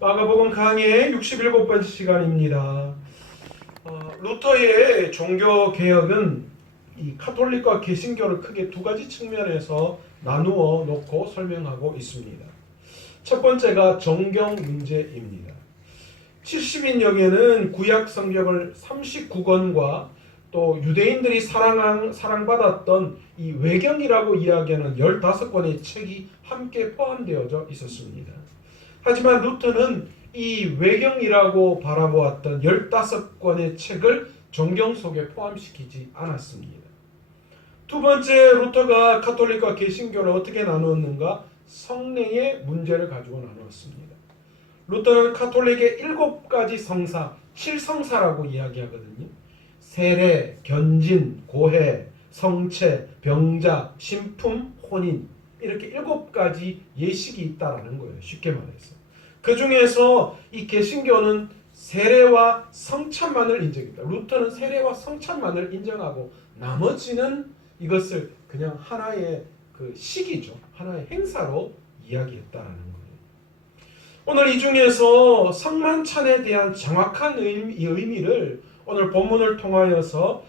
마가복음 강의 67번째 시간입니다. 루터의 종교 개혁은 이 카톨릭과 개신교를 크게 두 가지 측면에서 나누어 놓고 설명하고 있습니다. 첫 번째가 정경 문제입니다. 70인역에는 구약 성경을 39권과 또 유대인들이 사랑받았던 이 외경이라고 이야기하는 15권의 책이 함께 포함되어져 있었습니다. 하지만 루터는 이 외경이라고 바라보았던 15권의 책을 정경 속에 포함시키지 않았습니다. 두 번째, 루터가 카톨릭과 개신교를 어떻게 나누었는가? 성례의 문제를 가지고 나누었습니다. 루터는 카톨릭의 7가지 성사, 7성사라고 이야기하거든요. 세례, 견진, 고해, 성체, 병자, 신품, 혼인, 이렇게 7가지 예식이 있다라는 거예요. 쉽게 말해서. 그 중에서 이 개신교는 세례와 성찬만을 인정합니다. 루터는 세례와 성찬만을 인정하고 나머지는 이것을 그냥 하나의 그 시기죠. 하나의 행사로 이야기했다라는 거예요. 오늘 이 중에서 성만찬에 대한 정확한 의미를 오늘 본문을 통하여서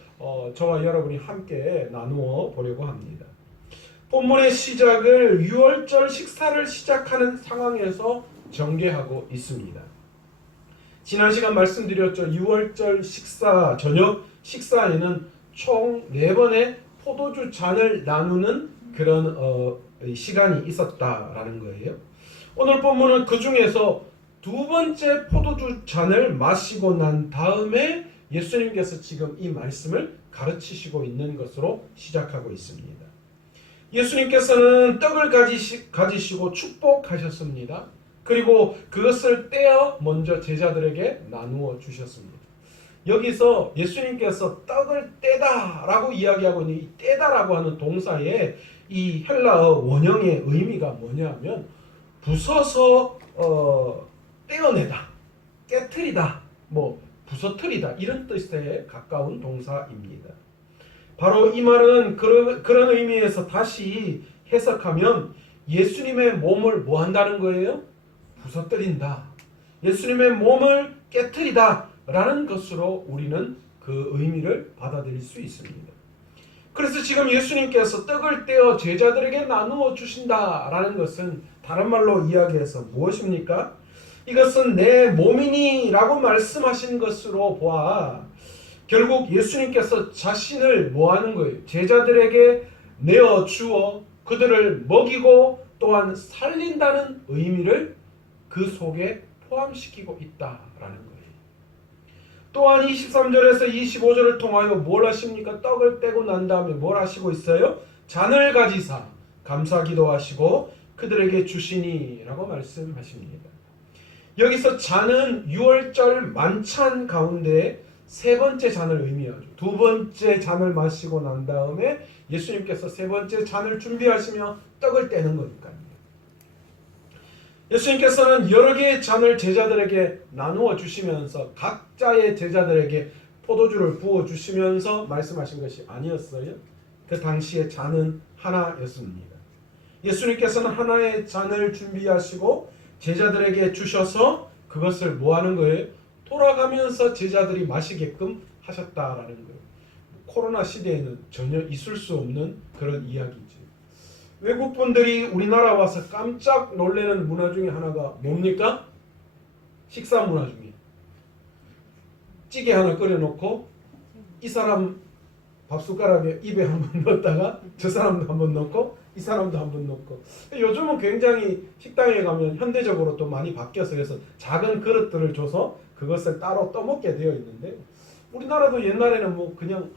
저와 여러분이 함께 나누어 보려고 합니다. 본문의 시작을 유월절 식사를 시작하는 상황에서 전개하고 있습니다. 지난 시간 말씀드렸죠. 유월절 식사, 저녁 식사에는 총 4번의 포도주 잔을 나누는 그런 시간이 있었다라는 거예요. 오늘 본문은 그 중에서 2번째 포도주 잔을 마시고 난 다음에 예수님께서 지금 이 말씀을 가르치시고 있는 것으로 시작하고 있습니다. 예수님께서는 떡을 가지시고 축복하셨습니다. 그리고 그것을 떼어 먼저 제자들에게 나누어 주셨습니다. 여기서 예수님께서 떡을 떼다라고 이야기하고 있는 이 떼다라고 하는 동사의 이 헬라어 원형의 의미가 뭐냐면 부숴서 떼어내다, 깨트리다, 부서뜨리다 이런 뜻에 가까운 동사입니다. 바로 이 말은 그런 의미에서 다시 해석하면 예수님의 몸을 뭐 한다는 거예요? 부서뜨린다. 예수님의 몸을 깨트리다 라는 것으로 우리는 그 의미를 받아들일 수 있습니다. 그래서 지금 예수님께서 떡을 떼어 제자들에게 나누어 주신다라는 것은 다른 말로 이야기해서 무엇입니까? 이것은 내 몸이니 라고 말씀하신 것으로 보아 결국 예수님께서 자신을 뭐 하는 거예요? 제자들에게 내어주어 그들을 먹이고 또한 살린다는 의미를 그 속에 포함시키고 있다라는 거예요. 또한 23절에서 25절을 통하여 뭘 하십니까? 떡을 떼고 난 다음에 뭘 하시고 있어요? 잔을 가지사 감사기도 하시고 그들에게 주시니 라고 말씀하십니다. 여기서 잔은 유월절 만찬 가운데 3번째 잔을 의미하죠. 2번째 잔을 마시고 난 다음에 예수님께서 3번째 잔을 준비하시며 떡을 떼는 거니까요. 예수님께서는 여러 개의 잔을 제자들에게 나누어 주시면서 각자의 제자들에게 포도주를 부어 주시면서 말씀하신 것이 아니었어요. 그 당시에 잔은 하나였습니다. 예수님께서는 하나의 잔을 준비하시고 제자들에게 주셔서 그것을 뭐 하는 거예요? 돌아가면서 제자들이 마시게끔 하셨다라는 거예요. 코로나 시대에는 전혀 있을 수 없는 그런 이야기죠. 외국분들이 우리나라 와서 깜짝 놀라는 문화 중에 하나가 뭡니까? 식사 문화 중에 찌개 하나 끓여놓고 이 사람 밥숟가락에 입에 한번 넣었다가 저 사람도 한번 넣고 이 사람도 한번 넣고. 요즘은 굉장히 식당에 가면 현대적으로 또 많이 바뀌어서 그래서 작은 그릇들을 줘서 그것을 따로 떠먹게 되어 있는데 우리나라도 옛날에는 뭐 그냥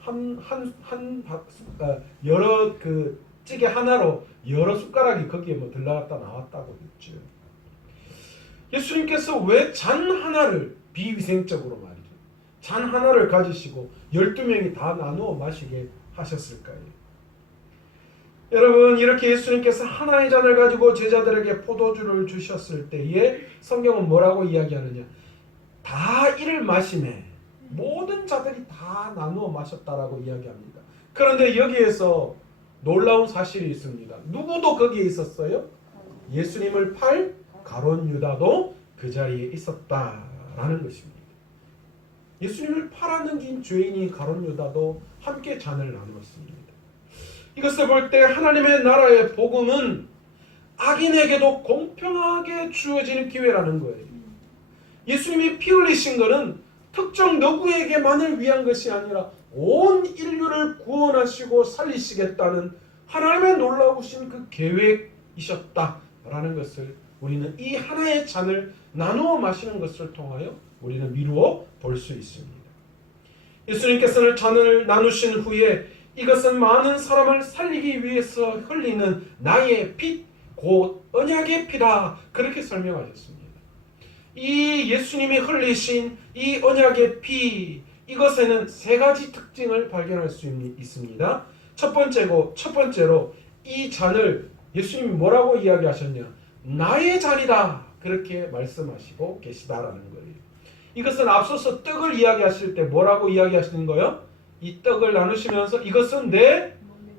여러 그 찌개 하나로 여러 숟가락이 거기에 뭐 들어갔다 나왔다고 했죠. 예수님께서 왜 잔 하나를 비위생적으로 말이죠. 잔 하나를 가지시고 12명이 다 나누어 마시게 하셨을까요? 여러분, 이렇게 예수님께서 하나의 잔을 가지고 제자들에게 포도주를 주셨을 때에 성경은 뭐라고 이야기하느냐? 다 이를 마시매 모든 자들이 다 나누어 마셨다라고 이야기합니다. 그런데 여기에서 놀라운 사실이 있습니다. 누구도 거기에 있었어요? 예수님을 팔 가룟 유다도 그 자리에 있었다라는 것입니다. 예수님을 팔아넘긴 죄인이 가룟 유다도 함께 잔을 나누었습니다. 이것을 볼 때 하나님의 나라의 복음은 악인에게도 공평하게 주어지는 기회라는 거예요. 예수님이 피 흘리신 것은 특정 누구에게만을 위한 것이 아니라 온 인류를 구원하시고 살리시겠다는 하나님의 놀라우신 그 계획이셨다라는 것을 우리는 이 하나의 잔을 나누어 마시는 것을 통하여 우리는 미루어 볼 수 있습니다. 예수님께서는 잔을 나누신 후에 이것은 많은 사람을 살리기 위해서 흘리는 나의 피, 곧 언약의 피다, 그렇게 설명하셨습니다. 이 예수님이 흘리신 이 언약의 피, 이것에는 세 가지 특징을 발견할 수 있습니다. 첫 번째로 이 잔을 예수님이 뭐라고 이야기하셨냐? 나의 잔이다, 그렇게 말씀하시고 계시다라는 거예요. 이것은 앞서서 떡을 이야기하실 때 뭐라고 이야기하시는 거예요? 이 떡을 나누시면서 이것은 내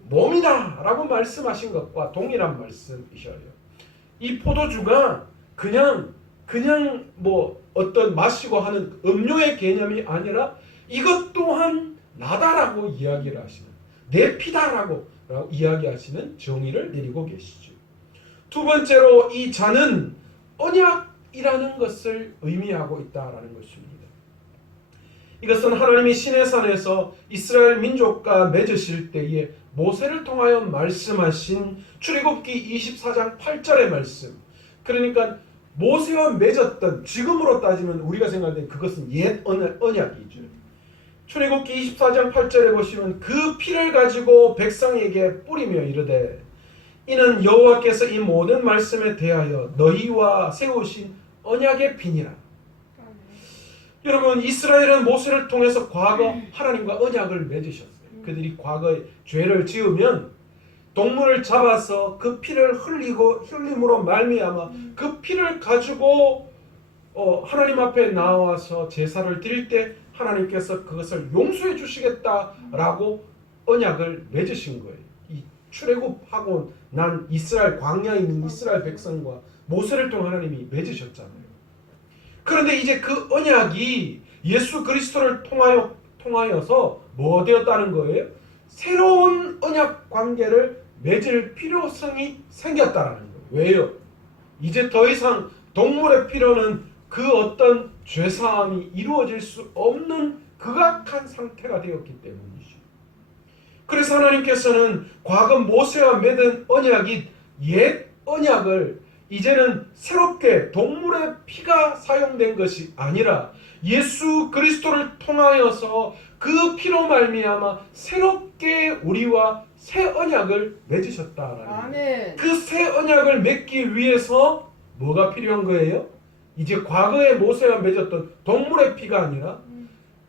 몸이다 라고 말씀하신 것과 동일한 말씀이셔요. 이 포도주가 그냥 뭐 어떤 마시고 하는 음료의 개념이 아니라 이것 또한 나다라고 이야기를 하시는, 내 피다라고 이야기하시는 정의를 내리고 계시죠. 두 번째로 이 잔은 언약이라는 것을 의미하고 있다라는 것입니다. 이것은 하나님이 시내산에서 이스라엘 민족과 맺으실 때에 모세를 통하여 말씀하신 출애굽기 24장 8절의 말씀. 그러니까 모세와 맺었던, 지금으로 따지면 우리가 생각할 때 그것은 옛 언약이죠. 출애굽기 24장 8절에 보시면 그 피를 가지고 백성에게 뿌리며 이르되 이는 여호와께서 이 모든 말씀에 대하여 너희와 세우신 언약의 피니라. 여러분, 이스라엘은 모세를 통해서 과거 하나님과 언약을 맺으셨어요. 그들이 과거에 죄를 지으면 동물을 잡아서 그 피를 흘림으로 말미암아 그 피를 가지고 하나님 앞에 나와서 제사를 드릴 때 하나님께서 그것을 용서해 주시겠다라고 언약을 맺으신 거예요. 이 출애굽하고 난 이스라엘 광야에 있는 이스라엘 백성과 모세를 통해 하나님이 맺으셨잖아요. 그런데 이제 그 언약이 예수 그리스도를 통하여서 뭐 되었다는 거예요? 새로운 언약 관계를 맺을 필요성이 생겼다는 거예요. 왜요? 이제 더 이상 동물의 피로는 그 어떤 죄사함이 이루어질 수 없는 극악한 상태가 되었기 때문이죠. 그래서 하나님께서는 과거 모세와 맺은 언약이 옛 언약을 이제는 새롭게 동물의 피가 사용된 것이 아니라 예수 그리스도를 통하여서 그 피로 말미암아 새롭게 우리와 새 언약을 맺으셨다라는 거예요. 그 새 언약을 맺기 위해서 뭐가 필요한 거예요? 이제 과거에 모세가 맺었던 동물의 피가 아니라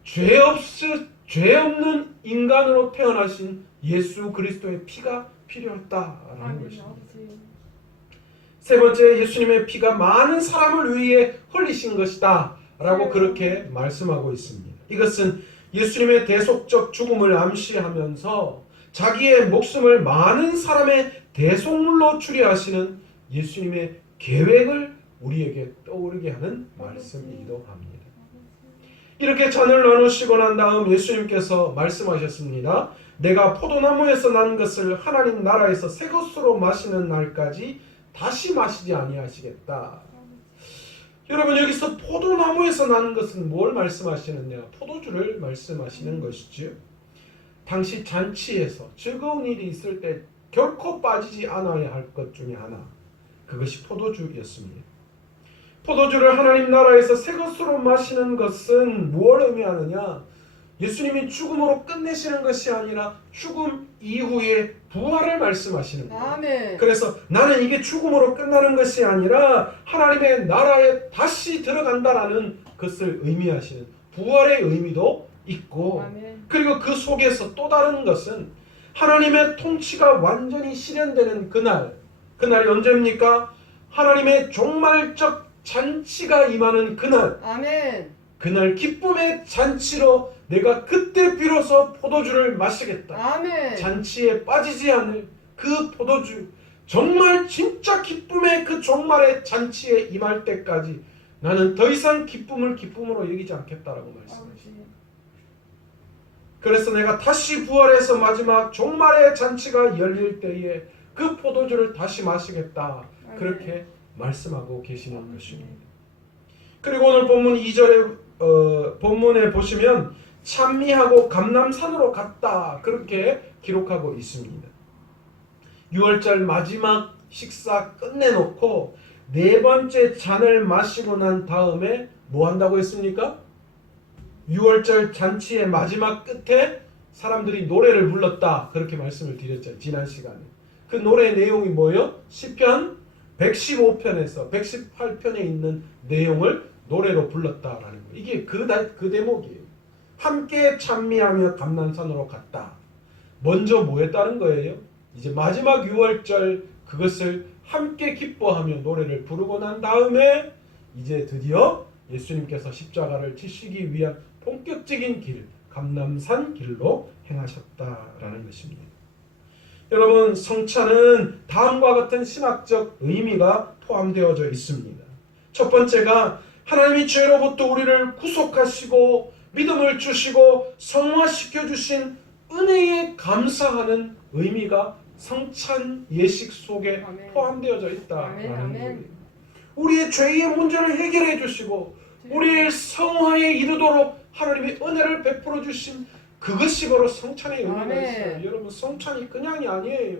죄 없는 인간으로 태어나신 예수 그리스도의 피가 필요했다라는 것입니다. 세 번째, 예수님의 피가 많은 사람을 위해 흘리신 것이다 라고 그렇게 말씀하고 있습니다. 이것은 예수님의 대속적 죽음을 암시하면서 자기의 목숨을 많은 사람의 대속물로 추리하시는 예수님의 계획을 우리에게 떠오르게 하는 말씀이기도 합니다. 이렇게 잔을 나누시고 난 다음 예수님께서 말씀하셨습니다. 내가 포도나무에서 난 것을 하나님 나라에서 새 것으로 마시는 날까지 다시 마시지 아니하시겠다. 여러분, 여기서 포도나무에서 나는 것은 뭘 말씀하시느냐? 포도주를 말씀하시는 것이죠. 당시 잔치에서 즐거운 일이 있을 때 결코 빠지지 않아야 할 것 중에 하나, 그것이 포도주였습니다. 포도주를 하나님 나라에서 새 것으로 마시는 것은 무엇을 의미하느냐? 예수님이 죽음으로 끝내시는 것이 아니라 죽음 이후의 부활을 말씀하시는 거예요. 아멘. 그래서 나는 이게 죽음으로 끝나는 것이 아니라 하나님의 나라에 다시 들어간다라는 것을 의미하시는 부활의 의미도 있고, 아멘. 그리고 그 속에서 또 다른 것은 하나님의 통치가 완전히 실현되는 그날이 언제입니까? 하나님의 종말적 잔치가 임하는 그날. 아멘. 그날 기쁨의 잔치로 내가 그때 비로소 포도주를 마시겠다. 아멘. 잔치에 빠지지 않을 그 포도주, 정말 진짜 기쁨의 그 종말의 잔치에 임할 때까지 나는 더 이상 기쁨을 기쁨으로 여기지 않겠다라고 말씀하십니다. 그래서 내가 다시 부활해서 마지막 종말의 잔치가 열릴 때에 그 포도주를 다시 마시겠다. 그렇게 말씀하고 계시는 것입니다. 그리고 오늘 본문 2절에 본문에 보시면 찬미하고 감람산으로 갔다. 그렇게 기록하고 있습니다. 6월절 마지막 식사 끝내놓고 네 번째 잔을 마시고 난 다음에 뭐 한다고 했습니까? 6월절 잔치의 마지막 끝에 사람들이 노래를 불렀다. 그렇게 말씀을 드렸죠. 지난 시간에. 그 노래의 내용이 뭐예요? 시편 115편에서 118편에 있는 내용을 노래로 불렀다라는 거예요. 이게 그 대목이에요. 함께 찬미하며 감람산으로 갔다. 먼저 뭐 했다는 거예요? 이제 마지막 6월절 그것을 함께 기뻐하며 노래를 부르고 난 다음에 이제 드디어 예수님께서 십자가를 지시기 위한 본격적인 길, 감람산 길로 행하셨다라는 것입니다. 여러분, 성찬은 다음과 같은 신학적 의미가 포함되어져 있습니다. 첫 번째가 하나님이 죄로부터 우리를 구속하시고 믿음을 주시고 성화시켜 주신 은혜에 감사하는 의미가 성찬 예식 속에 포함되어져 있다라는 거예요. 우리의 죄의 문제를 해결해 주시고 우리의 성화에 이르도록 하나님이 은혜를 베풀어 주신 그것이 바로 성찬의 의미가 있어요. 여러분, 성찬이 그냥이 아니에요.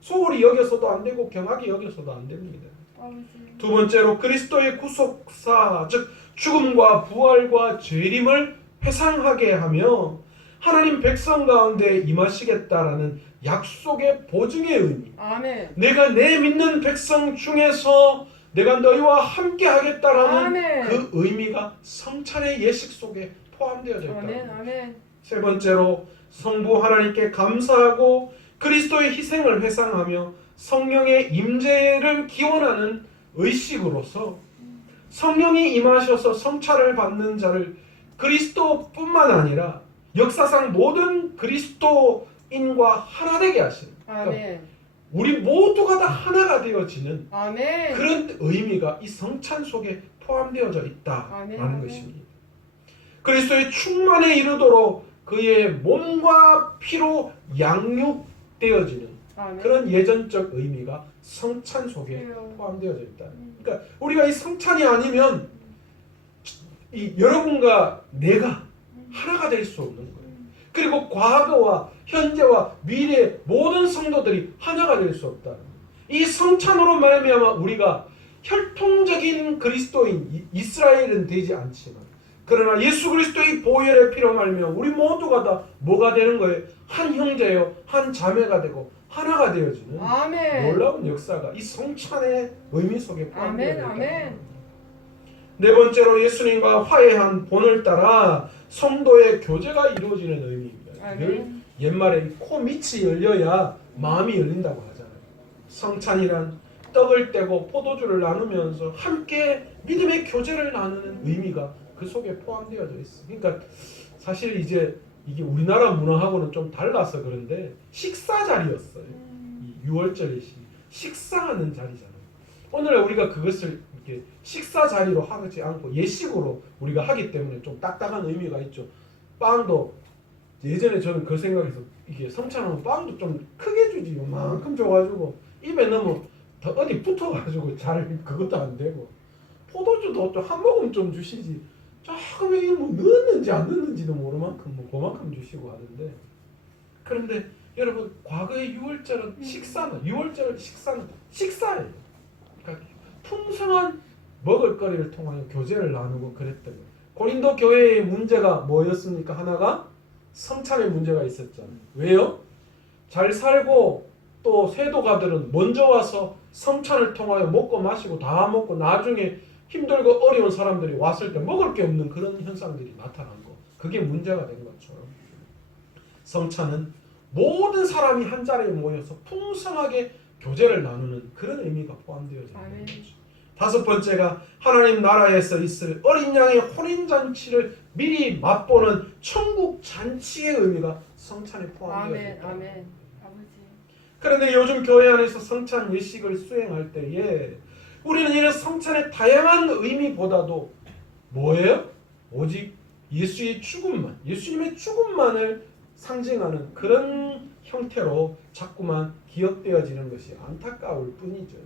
소홀히 여겨서도 안 되고 경하게 여겨서도 안 됩니다. 두 번째로 그리스도의 구속사, 즉 죽음과 부활과 재림을 회상하게 하며 하나님 백성 가운데 임하시겠다라는 약속의 보증의 의미. 아멘. 내가 내 믿는 백성 중에서 내가 너희와 함께 하겠다라는 아멘. 그 의미가 성찬의 예식 속에 포함되어져 있다. 아멘. 아멘. 세 번째로 성부 하나님께 감사하고 그리스도의 희생을 회상하며 성령의 임재를 기원하는 의식으로서 성령이 임하셔서 성찬을 받는 자를 그리스도뿐만 아니라 역사상 모든 그리스도인과 하나 되게 하시는, 그러니까 우리 모두가 다 하나가 되어지는 아멘. 그런 의미가 이 성찬 속에 포함되어져 있다라는 것입니다. 그리스도의 충만에 이르도록 그의 몸과 피로 양육되어지는 그런 예전적 의미가 성찬 속에 포함되어져 있다. 그러니까 우리가 이 성찬이 아니면 여러분과 내가 하나가 될 수 없는 거예요. 그리고 과거와 현재와 미래 모든 성도들이 하나가 될 수 없다. 이 성찬으로 말미암아 우리가 혈통적인 그리스도인 이스라엘은 되지 않지만 그러나 예수 그리스도의 보혈의 피로 말미암아 우리 모두가 다 뭐가 되는 거예요? 한 형제요, 한 자매가 되고 하나가 되어지는 놀라운 역사가 이 성찬의 의미 속에 포함되어 있다. 네 번째로 예수님과 화해한 본을 따라 성도의 교제가 이루어지는 의미입니다. 늘 옛말에 코 밑이 열려야 마음이 열린다고 하잖아요. 성찬이란 떡을 떼고 포도주를 나누면서 함께 믿음의 교제를 나누는 의미가 그 속에 포함되어져 있어요. 그러니까 사실 이제 이게 우리나라 문화하고는 좀 달라서 그런데 식사 자리였어요. 이 6월절의 식사하는 자리잖아요. 오늘 우리가 그것을 이렇게 식사 자리로 하지 않고 예식으로 우리가 하기 때문에 좀 딱딱한 의미가 있죠. 빵도 예전에 저는 그 생각해서 이게 성찬하면 빵도 좀 크게 주지 요만큼 줘가지고 입에 넣으면 더 어디 붙어가지고 잘 그것도 안 되고 포도주도 좀 한 모금 좀 주시지 조금 이게 뭐 넣었는지 안 넣었는지도 모를 만큼 뭐 그만큼 주시고 하는데 그런데 여러분 과거의 6월절은 식사는 6월절 식사예요. 그러니까 풍성한 먹을거리를 통하여 교제를 나누고 그랬던 거예요. 고린도 교회의 문제가 뭐였습니까? 하나가 성찬의 문제가 있었잖아요. 왜요? 잘 살고 또 세도가들은 먼저 와서 성찬을 통하여 먹고 마시고 다 먹고 나중에 힘들고 어려운 사람들이 왔을 때 먹을 게 없는 그런 현상들이 나타난 거. 그게 문제가 된 것처럼 성찬은 모든 사람이 한 자리에 모여서 풍성하게 교제를 나누는 그런 의미가 포함되어져 있는 거죠. 다섯 번째가 하나님 나라에서 있을 어린 양의 혼인잔치를 미리 맛보는 천국 잔치의 의미가 성찬에 포함되어 있다. 그런데 요즘 교회 안에서 성찬 예식을 수행할 때에 우리는 이런 성찬의 다양한 의미보다도 뭐예요? 오직 예수의 죽음만, 예수님의 죽음만을 상징하는 그런 형태로 자꾸만 기억되어지는 것이 안타까울 뿐이죠.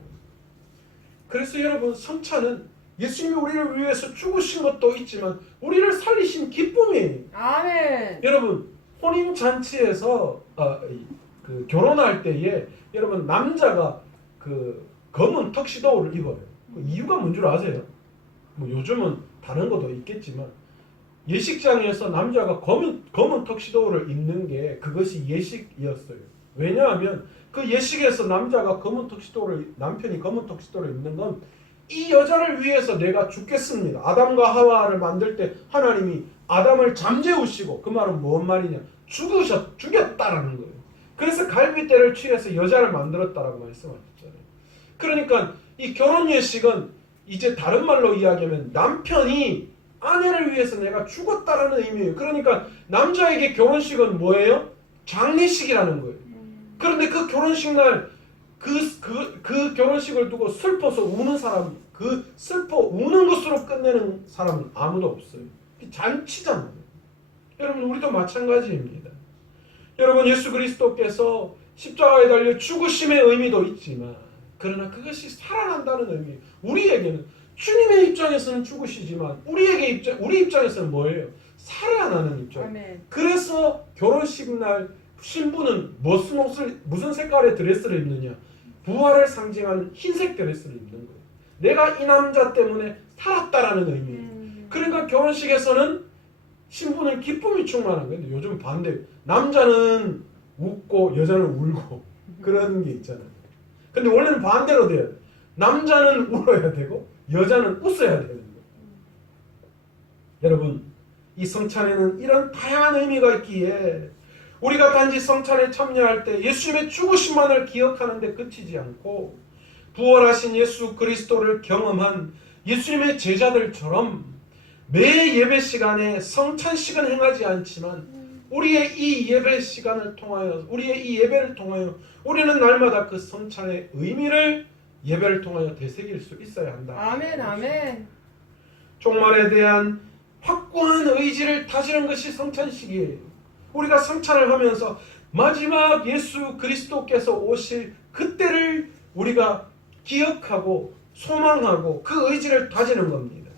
그래서 여러분, 성찬은 예수님이 우리를 위해서 죽으신 것도 있지만 우리를 살리신 기쁨이에요. 아멘. 여러분, 혼인잔치에서 결혼할 때에 여러분, 남자가 검은 턱시도를 입어요. 그 이유가 뭔 줄 아세요? 뭐 요즘은 다른 것도 있겠지만 예식장에서 남자가 검은 턱시도를 입는 게 그것이 예식이었어요. 왜냐하면 그 예식에서 남자가 남편이 검은 턱시도를 입는 건 이 여자를 위해서 내가 죽겠습니다. 아담과 하와를 만들 때 하나님이 아담을 잠재우시고, 그 말은 뭔 말이냐? 죽였다라는 거예요. 그래서 갈빗대를 취해서 여자를 만들었다라고 말씀하셨잖아요. 그러니까 이 결혼 예식은 이제 다른 말로 이야기하면 남편이 아내를 위해서 내가 죽었다라는 의미예요. 그러니까 남자에게 결혼식은 뭐예요? 장례식이라는 거예요. 그런데 그 결혼식 날 그 결혼식을 두고 슬퍼서 우는 사람, 우는 것으로 끝내는 사람은 아무도 없어요. 잔치잖아요. 여러분, 우리도 마찬가지입니다. 여러분, 예수 그리스도께서 십자가에 달려 죽으심의 의미도 있지만, 그러나 그것이 살아난다는 의미예요. 우리에게는 주님의 입장에서는 죽으시지만 우리 입장에서는 뭐예요? 살아나는 입장. 아멘. 그래서 결혼식 날 신부는 무슨 색깔의 드레스를 입느냐? 부활을 상징하는 흰색 드레스를 입는 거예요. 내가 이 남자 때문에 살았다라는 의미예요. 그러니까 결혼식에서는 신부는 기쁨이 충만한 거예요. 요즘 반대, 남자는 웃고 여자는 울고 그런 게 있잖아요. 근데 원래는 반대로 돼요. 남자는 울어야 되고 여자는 웃어야 되는 거예요. 여러분, 이 성찬에는 이런 다양한 의미가 있기에 우리가 단지 성찬에 참여할 때 예수님의 죽으심만을 기억하는 데 그치지 않고 부활하신 예수 그리스도를 경험한 예수님의 제자들처럼 매 예배 시간에 성찬식은 행하지 않지만 우리의 이 예배 시간을 통하여, 우리의 이 예배를 통하여 우리는 날마다 그 성찬의 의미를 예배를 통하여 되새길 수 있어야 한다. 아멘. 아멘. 종말에 대한 확고한 의지를 다지는 것이 성찬식이에요. 우리가 성찬을 하면서 마지막 예수 그리스도께서 오실 그때를 우리가 기억하고 소망하고 그 의지를 다지는 겁니다.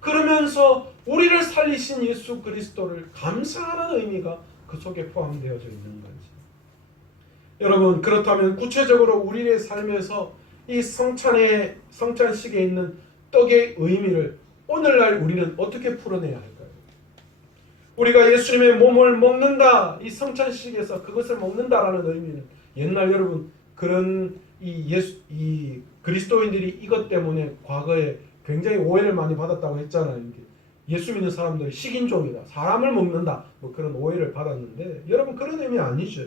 그러면서 우리를 살리신 예수 그리스도를 감사하는 의미가 그 속에 포함되어져 있는 거죠. 여러분, 그렇다면 구체적으로 우리의 삶에서 이 성찬식에 있는 떡의 의미를 오늘날 우리는 어떻게 풀어내야 할까요? 우리가 예수님의 몸을 먹는다, 이 성찬식에서 그것을 먹는다라는 의미는, 옛날 여러분 그런 이 그리스도인들이 이것 때문에 과거에 굉장히 오해를 많이 받았다고 했잖아요. 예수 믿는 사람들이 식인종이다, 사람을 먹는다, 뭐 그런 오해를 받았는데, 여러분 그런 의미 아니죠.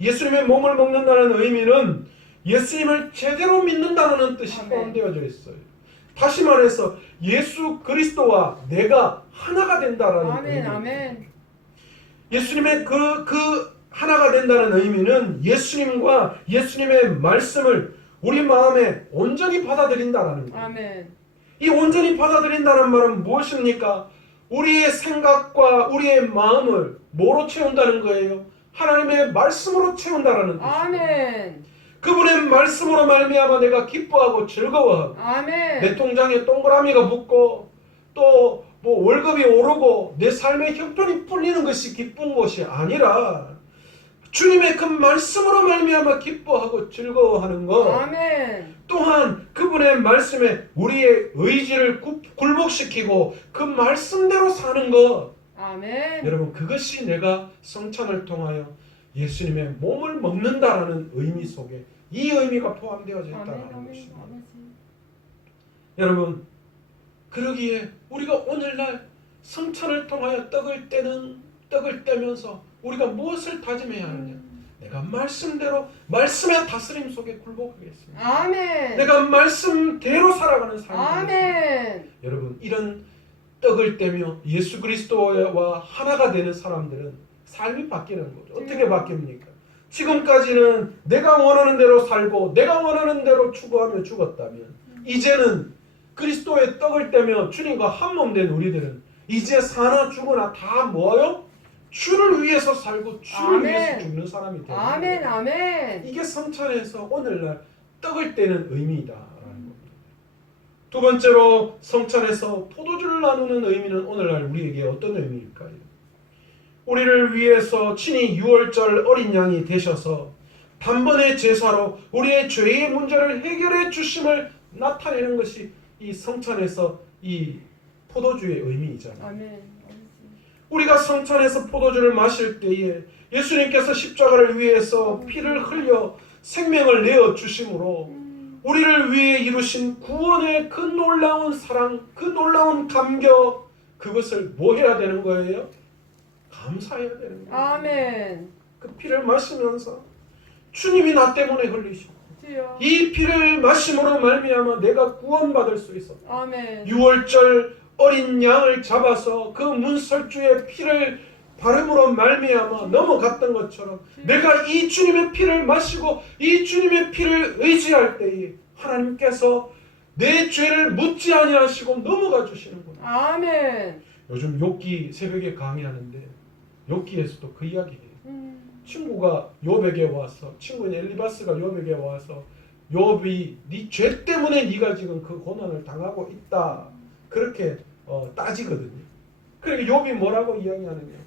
예수님의 몸을 먹는다는 의미는 예수님을 제대로 믿는다는 뜻이 포함되어져 있어요. 다시 말해서 예수 그리스도와 내가 하나가 된다라는 의미. 아멘. 예수님의 그 하나가 된다는 의미는 예수님과 예수님의 말씀을 우리 마음에 온전히 받아들인다라는 거예요. 아멘. 이 온전히 받아들인다는 말은 무엇입니까? 우리의 생각과 우리의 마음을 뭐로 채운다는 거예요? 하나님의 말씀으로 채운다라는 뜻이에요. 아멘. 그분의 말씀으로 말미암아 내가 기뻐하고 즐거워하고, 아멘. 내 통장에 동그라미가 붙고 또 뭐 월급이 오르고 내 삶의 형편이 풀리는 것이 기쁜 것이 아니라 주님의 그 말씀으로 말미암아 기뻐하고 즐거워하는 것, 아멘. 또한 그분의 말씀에 우리의 의지를 굴복시키고 그 말씀대로 사는 것, 아멘. 여러분 그것이 내가 성찬을 통하여 예수님의 몸을 먹는다라는 의미 속에 이 의미가 포함되어져 있다는 것입니다. 여러분, 그러기에 우리가 오늘날 성찬을 통하여 떡을 떼면서 우리가 무엇을 다짐해야 하느냐? 내가 말씀대로, 말씀의 다스림 속에 굴복하겠습니다. 아멘. 내가 말씀대로 살아가는 삶이 되겠습니다. 아멘. 여러분, 이런 떡을 떼며 예수 그리스도와 하나가 되는 사람들은 삶이 바뀌는 거죠. 어떻게 바뀝니까? 지금까지는 내가 원하는 대로 살고 내가 원하는 대로 추구하며 죽었다면 이제는 그리스도의 떡을 떼며 주님과 한 몸 된 우리들은 이제 사나 죽으나 다 뭐요? 주를 위해서 살고 주를 아멘. 위해서 죽는 사람이 되는 아멘. 거예요. 아멘. 이게 성찬에서 오늘날 떡을 떼는 의미이다. 두 번째로 성찬에서 포도주를 나누는 의미는 오늘날 우리에게 어떤 의미일까요? 우리를 위해서 친히 6월절 어린 양이 되셔서 단번에 제사로 우리의 죄의 문제를 해결해 주심을 나타내는 것이 이 성찬에서 이 포도주의 의미이잖아요. 아멘. 우리가 성찬에서 포도주를 마실 때에 예수님께서 십자가를 위해서 피를 흘려 생명을 내어 주심으로 우리를 위해 이루신 구원의 그 놀라운 사랑, 그 놀라운 감격, 그것을 뭐 해야 되는 거예요? 감사해야 되는 거예요. 아멘. 그 피를 마시면서 주님이 나 때문에 흘리시고 주여. 이 피를 마심으로 말미암아 내가 구원받을 수 있어. 아멘. 6월절 어린 양을 잡아서 그 문설주의 피를 바름으로 말미암아 넘어갔던 것처럼 내가 이 주님의 피를 마시고 이 주님의 피를 의지할 때에 하나님께서 내 죄를 묻지 아니하시고 넘어가 주시는구나. 아멘. 요즘 욥기 새벽에 강의하는데 욥기에서도 그 이야기해요. 친구가 욥에게 와서 친구인 엘리바스가 욥에게 와서 욥이 네 죄 때문에 네가 지금 그 고난을 당하고 있다 그렇게 따지거든요. 그러니까 욥이 뭐라고 이야기하느냐?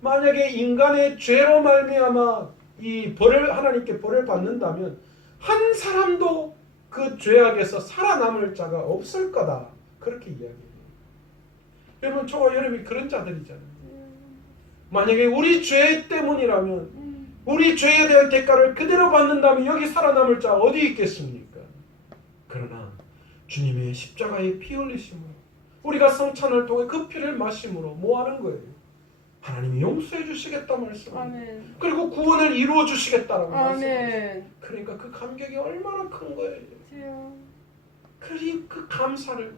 만약에 인간의 죄로 말미암아 이 벌을 하나님께 벌을 받는다면 한 사람도 그 죄악에서 살아남을 자가 없을 거다 그렇게 이야기해요. 여러분 저와 여러분이 그런 자들이잖아요. 만약에 우리 죄 때문이라면 우리 죄에 대한 대가를 그대로 받는다면 여기 살아남을 자 어디 있겠습니까? 그러나 주님의 십자가의 피 흘리심으로 우리가 성찬을 통해 그 피를 마심으로 뭐 하는 거예요? 하나님이 용서해 주시겠다 말씀합니다. 아멘. 그리고 구원을 이루어 주시겠다라고 말씀합니다. 아멘. 그러니까 그 감격이 얼마나 큰 거예요. 주여. 그 감사를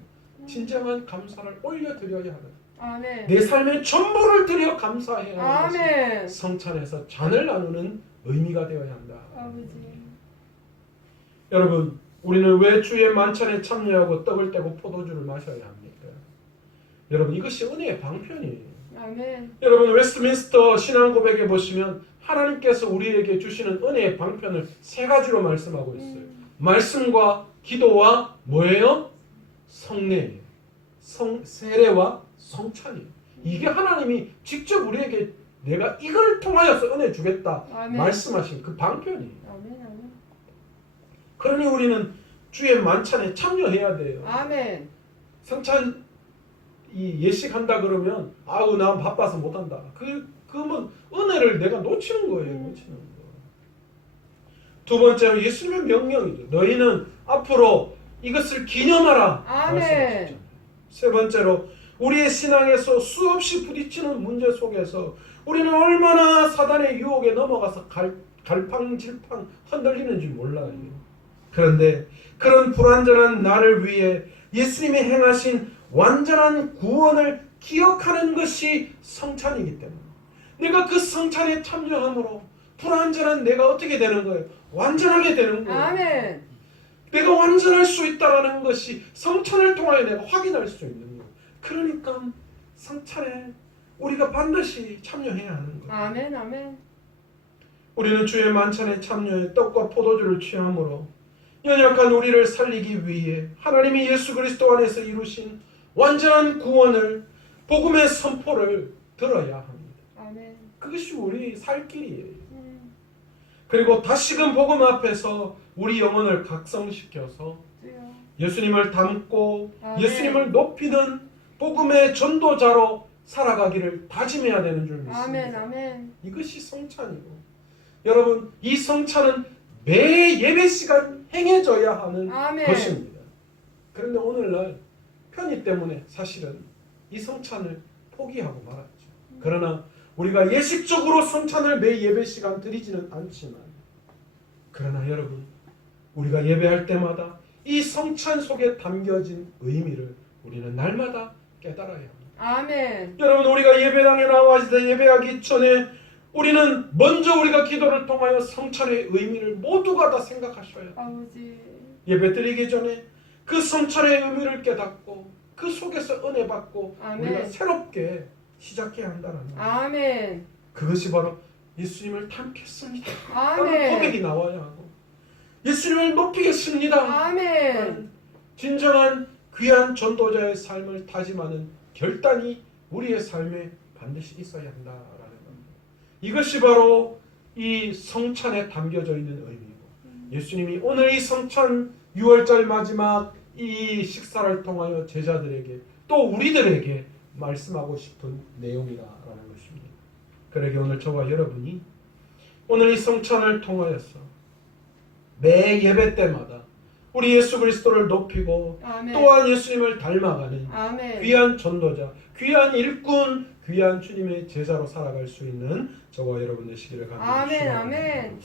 진정한 감사를 올려드려야 하는 아멘. 내 삶의 전부를 드려 감사해야 하는 것이 아멘. 성찬에서 잔을 나누는 의미가 되어야 한다. 아버지. 여러분 우리는 왜 주의 만찬에 참여하고 떡을 떼고 포도주를 마셔야 합니까? 여러분 이것이 은혜의 방편이에요. 아멘. 여러분 웨스트민스터 신앙고백에 보시면 하나님께서 우리에게 주시는 은혜의 방편을 세 가지로 말씀하고 있어요. 말씀과 기도와 뭐예요? 성례, 세례와 성찬이에요. 이게 하나님이 직접 우리에게 내가 이걸 통하여서 은혜 주겠다 아멘. 말씀하신 그 방편이에요. 아멘. 아멘. 그러니 우리는 주의 만찬에 참여해야 돼요. 아멘. 성찬 이 예식한다 그러면 아우 난 바빠서 못한다. 그러면 은혜를 내가 놓치는 거예요. 놓치는 거. 두 번째로 예수님의 명령이죠. 너희는 앞으로 이것을 기념하라. 아멘. 말씀하셨죠. 세 번째로 우리의 신앙에서 수없이 부딪히는 문제 속에서 우리는 얼마나 사단의 유혹에 넘어가서 갈팡질팡 흔들리는지 몰라요. 그런데 그런 불완전한 나를 위해 예수님이 행하신 완전한 구원을 기억하는 것이 성찬이기 때문에 내가 그 성찬에 참여함으로 불완전한 내가 어떻게 되는 거예요? 완전하게 되는 거예요. 아멘. 내가 완전할 수 있다는 것이 성찬을 통하여 내가 확인할 수 있는 거예요. 그러니까 성찬에 우리가 반드시 참여해야 하는 거예요. 아멘. 아멘. 우리는 주의 만찬에 참여해 떡과 포도주를 취함으로 연약한 우리를 살리기 위해 하나님이 예수 그리스도 안에서 이루신 완전한 구원을 복음의 선포를 들어야 합니다. 아멘. 그것이 우리 살 길이에요. 그리고 다시금 복음 앞에서 우리 영혼을 각성시켜서 주여. 예수님을 닮고 아멘. 예수님을 높이는 복음의 전도자로 살아가기를 다짐해야 되는 줄 믿습니다. 아멘. 아멘. 이것이 성찬이고 여러분 이 성찬은 매 예배 시간 행해져야 하는 아멘. 것입니다. 그런데 오늘날 편의 때문에 사실은 이 성찬을 포기하고 말았죠. 그러나 우리가 예식적으로 성찬을 매 예배 시간 드리지는 않지만 그러나 여러분 우리가 예배할 때마다 이 성찬 속에 담겨진 의미를 우리는 날마다 깨달아야 합니다. 아멘. 여러분 우리가 예배당에 나와서 예배하기 전에 우리는 먼저 우리가 기도를 통하여 성찬의 의미를 모두가 다 생각하셔야 합니다. 아버지. 예배 드리기 전에 그 성찬의 의미를 깨닫고 그 속에서 은혜 받고 아멘. 우리가 새롭게 시작해야 한다는 거예요. 아멘. 그것이 바로 예수님을 닮겠습니다 라는 아멘. 고백이 나와야 하고 예수님을 높이겠습니다. 아멘. 진정한 귀한 전도자의 삶을 다짐하는 결단이 우리의 삶에 반드시 있어야 한다라는 겁니다. 이것이 바로 이 성찬에 담겨져 있는 의미이고 예수님이 오늘 이 성찬 6월절 마지막 이 식사를 통하여 제자들에게 또 우리들에게 말씀하고 싶은 내용이라는 것입니다. 그러게 오늘 저와 여러분이 오늘 이 성찬을 통하여서 매 예배 때마다 우리 예수 그리스도를 높이고 아멘. 또한 예수님을 닮아가는 아멘. 귀한 전도자, 귀한 일꾼, 귀한 주님의 제자로 살아갈 수 있는 저와 여러분 되시기를 간절히 아멘. 축원합니다. 아멘.